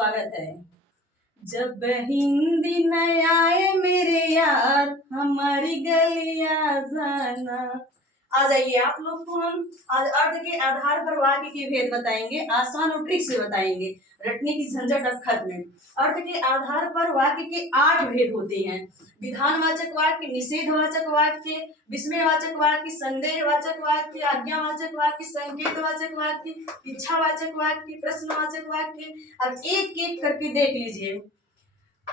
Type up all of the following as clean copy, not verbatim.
स्वागत है। जब हिंदी न आए मेरे यार हमारी गलियां जाना। आ जाइए आप लोग को हम आज अर्थ के आधार पर वाक्य के भेद बताएंगे, आसान और ट्रिक से बताएंगे, रटने की झंझट अब खत्म है। अर्थ के आधार पर वाक्य के 8 भेद होते हैं। विधानवाचक वाक्य, निषेधवाचक वाक्य, विस्मयवाचक वाक्य, संदेहवाचक वाक्य, आज्ञावाचक वाक्य, संकेतवाचक वाक्य, इच्छावाचक वाक्य, प्रश्नवाचक वाक्य। अब एक एक करके देख लीजिए।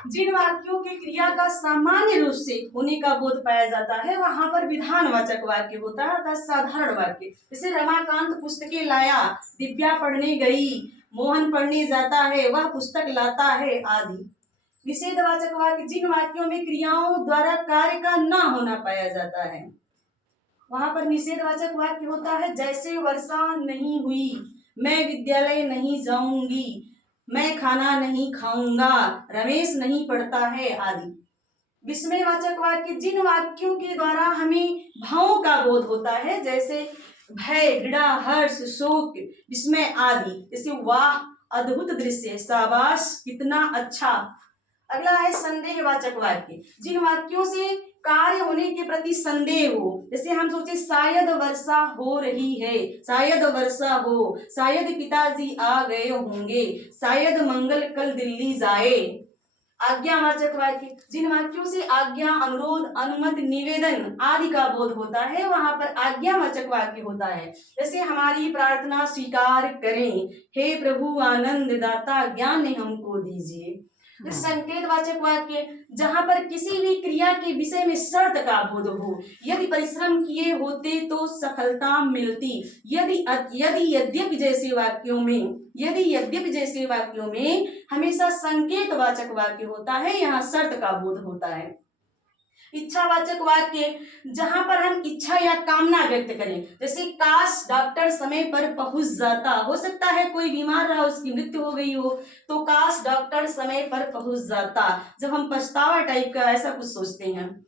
जिन वाक्यों के क्रिया का सामान्य रूप से होने का बोध पाया जाता है वहां पर विधानवाचक वाक्य होता है अर्थात साधारण वाक्य। जैसे रमाकांत पुस्तकें लाया, दिव्या पढ़ने गई, मोहन पढ़ने जाता है, वह पुस्तक लाता है आदि। निषेधवाचक वाक्य जिन वाक्यों में क्रियाओं द्वारा कार्य का न होना पाया जाता है वहां पर निषेधवाचक वाक्य होता है। जैसे वर्षा नहीं हुई, मैं विद्यालय नहीं जाऊंगी, मैं खाना नहीं खाऊंगा, रमेश नहीं पढ़ता है आदि। विस्मयवाचक वाक्य जिन वाक्यों के द्वारा हमें भावों का बोध होता है जैसे भय, घृणा, हर्ष, शोक, विस्मय आदि। जैसे वाह अद्भुत दृश्य, शाबाश कितना अच्छा। अगला है संदेहवाचक वाक्य जिन वाक्यों से कार्य होने के प्रति संदेह हो। जैसे हम सोचे शायद वर्षा हो रही है, शायद वर्षा हो, शायद पिताजी आ गए होंगे, शायद मंगल कल दिल्ली जाए। आज्ञावाचक वाक्य जिन वाक्यों से आज्ञा, अनुरोध, अनुमति, निवेदन आदि का बोध होता है वहां पर आज्ञावाचक वाक्य होता है। जैसे हमारी प्रार्थना स्वीकार करें, हे प्रभु आनंद दाता ज्ञान हमको दीजिए। संकेतवाचक वाक्य जहां पर किसी भी क्रिया के विषय में शर्त का बोध हो। यदि परिश्रम किए होते तो सफलता मिलती। यदि यद्यपि जैसे वाक्यों में हमेशा संकेतवाचक वाक्य होता है, यहाँ शर्त का बोध होता है। इच्छावाचक वाक्य जहां पर हम इच्छा या कामना व्यक्त करें। जैसे काश डॉक्टर समय पर पहुंच जाता। हो सकता है कोई बीमार रहा, उसकी मृत्यु हो गई हो, तो काश डॉक्टर समय पर पहुंच जाता। जब हम पछतावा टाइप का ऐसा कुछ सोचते हैं।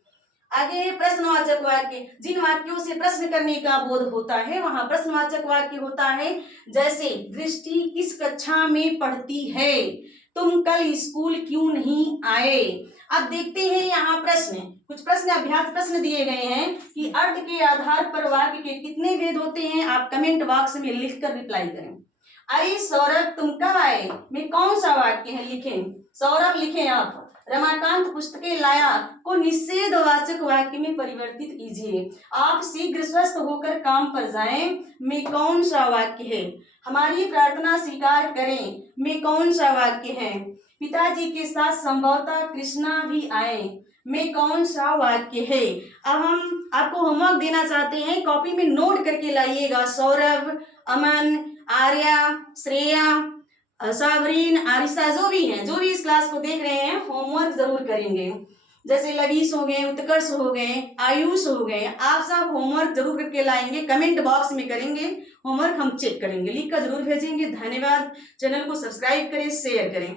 आगे प्रश्नवाचक वाक्य जिन वाक्यों से प्रश्न करने का बोध होता है वहां प्रश्नवाचक वाक्य होता है। जैसे दृष्टि किस कक्षा में पढ़ती है, तुम कल स्कूल क्यों नहीं आए। अब देखते हैं यहाँ प्रश्न, कुछ प्रश्न अभ्यास प्रश्न दिए गए हैं कि अर्थ के आधार पर वाक्य के कितने भेद होते हैं। आप कमेंट बॉक्स में लिखकर रिप्लाई करें। अरे सौरभ तुम कब आए में कौन सा वाक्य है, लिखें। सौरभ लिखें आप। रमाकांत पुस्तकें लाया को निषेधवाचक वाक्य में परिवर्तित कीजिए। आप शीघ्र स्वस्थ होकर काम पर जाएं में कौन सा वाक्य है। हमारी प्रार्थना स्वीकार करें में कौन सा वाक्य है। पिताजी के साथ संभवतः कृष्णा भी आए में कौन सा वाक्य है। अब हम आपको होमवर्क देना चाहते हैं, कॉपी में नोट करके लाइएगा। सौरभ, अमन, आर्या, श्रेया, सावरीन, आरिशा जो भी इस क्लास को देख रहे हैं होमवर्क जरूर करेंगे। जैसे लवीश हो गए, उत्कर्ष हो गए, आयुष हो गए, आप सब होमवर्क जरूर करके लाएंगे। कमेंट बॉक्स में करेंगे, होमवर्क हम चेक करेंगे, लिख कर जरूर भेजेंगे। धन्यवाद। चैनल को सब्सक्राइब करें, शेयर करें।